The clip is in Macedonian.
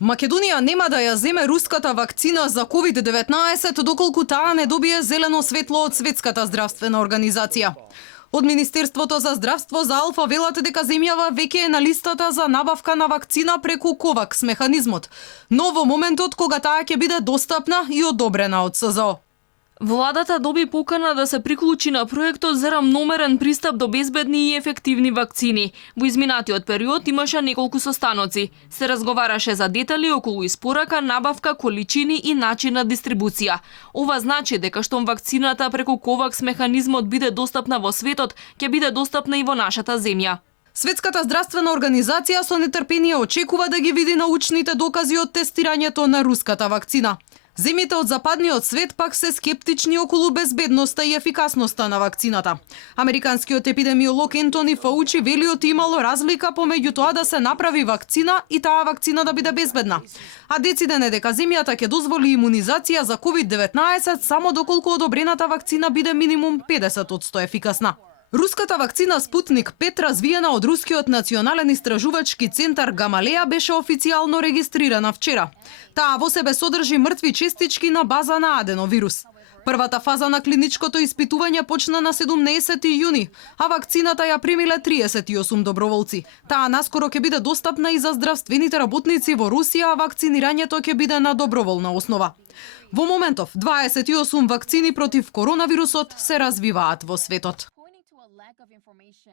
Македонија нема да ја земе руската вакцина за COVID-19 доколку таа не добие зелено светло од Светската здравствена организација. Од Министерството за здравство за Алфа велат дека земјава веќе е на листата за набавка на вакцина преку КОВАКС механизмот, но во моментот кога таа ќе биде достапна и одобрена од СЗО. Владата доби покана да се приклучи на проектот за рамномерен пристап до безбедни и ефективни вакцини. Во изминатиот период имаше неколку состаноци. Се разговараше за детали околу испорака, набавка, количини и начин на дистрибуција. Ова значи дека штом вакцината преку КОВАКС механизмот биде достапна во светот, ќе биде достапна и во нашата земја. Светската здравствена организација со нетрпение очекува да ги види научните докази од тестирањето на руската вакцина. Земјите од западниот свет пак се скептични околу безбедноста и ефикасноста на вакцината. Американскиот епидемиолог Ентони Фаучи вели имало разлика помеѓу тоа да се направи вакцина и таа вакцина да биде безбедна. А дециден е дека земјата ќе дозволи имунизација за COVID-19 само доколку одобрената вакцина биде минимум 50% ефикасна. Руската вакцина Спутник 5, развиена од Рускиот национален истражувачки центар Гамалеја, беше официјално регистрирана вчера. Таа во себе содржи мртви честички на база на аденовирус. Првата фаза на клиничкото испитување почна на 17 јуни, а вакцината ја примиле 38 доброволци. Таа наскоро ќе биде достапна и за здравствените работници во Русија, а вакцинирањето ќе биде на доброволна основа. Во моментов 28 вакцини против коронавирусот се развиваат во светот. Lack of information.